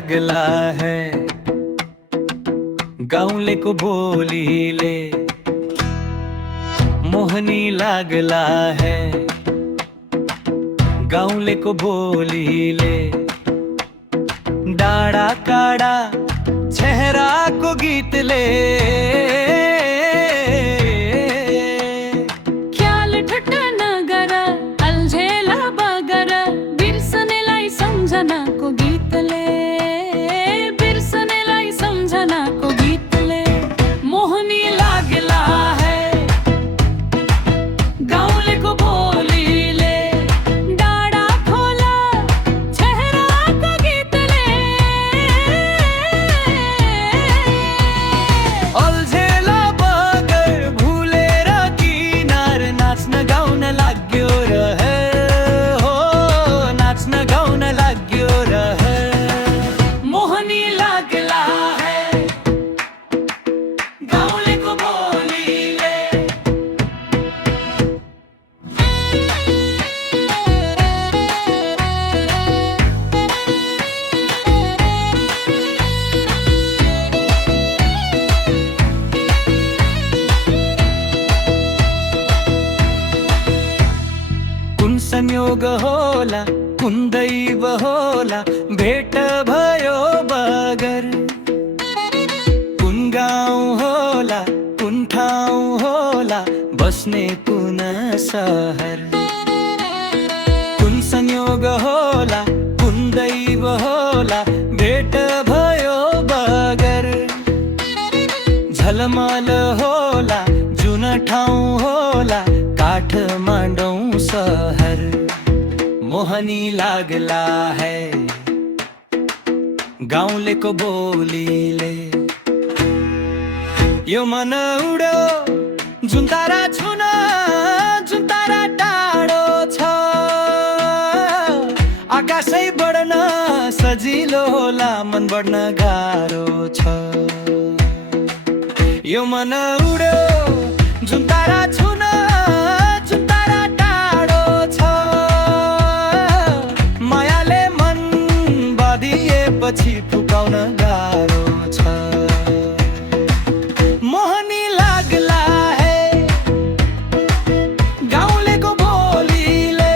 लागला है गाउँलेको बोलीले मोहनी लागला है गाउँलेको बोलीले डाँडा काँडा चेहराको गीतले ख्याल ठट्टा नगर अल्झेला बगर बिर्सनेलाई सम्झनाको गीतले बिर्सनेलाई सम्झनाको गीतले मोहनी लागला है गाउँलेको बोलीले डाँडा खोला चेहराको गीतले अल्झेला बगर भुलेर किनार नाच्न गाउन लाग्यो रहे हो नाच्न गाउन लाग्यो रहे मोहनी लागला है गाउँलेको बोलीले कुन संयोग होला कुन दैव होला भेट भयो बगर कुन गाउँ होला कुन ठाउँ होला बस्ने कुन सहर कुन संयोग होला कुन दैव होला भेट भयो बगर झलमल होला जुन ठाउँ होला काठमाडौँ सहर मोहनी लागला है गाउँलेको बोलीले यो मन उड्यो जुन तारा छुन जुन तारा टाढो छ आकाशै बढ्न सजिलो होला मन बढ्न गाह्रो छ यो मन उड्यो जुन तारा छुन जुन तारा टाढो छ मायाले मन बाँधिएपछि फुकाउन गाह्रो छ मोहनी लागला है गाउँलेको बोलीले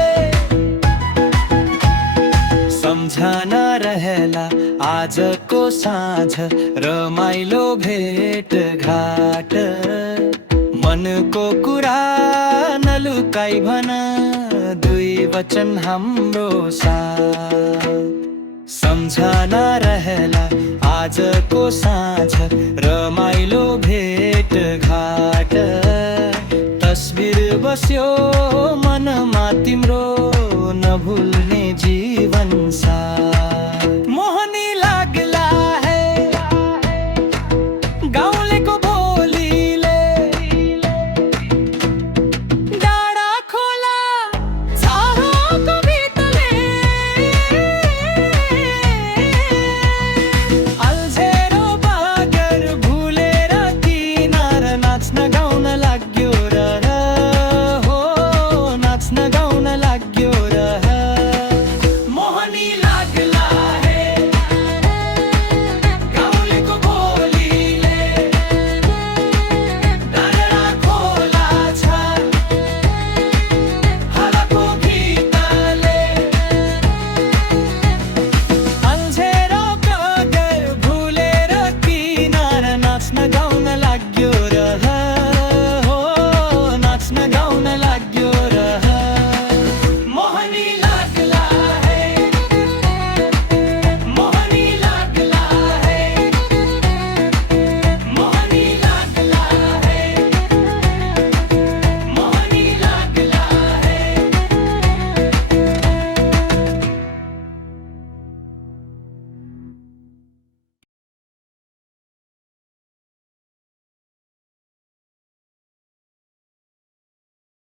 सम्झना रहेला आजको साँझ रमाइलो भेटघाट मनको कुरा नलुकाई भन दुई वचन हाम्रो साथ सम्झना रहेला आजको साँझ रमाइलो भेटघाट तस्बिर बस्यो मनमा तिम्रो नभुल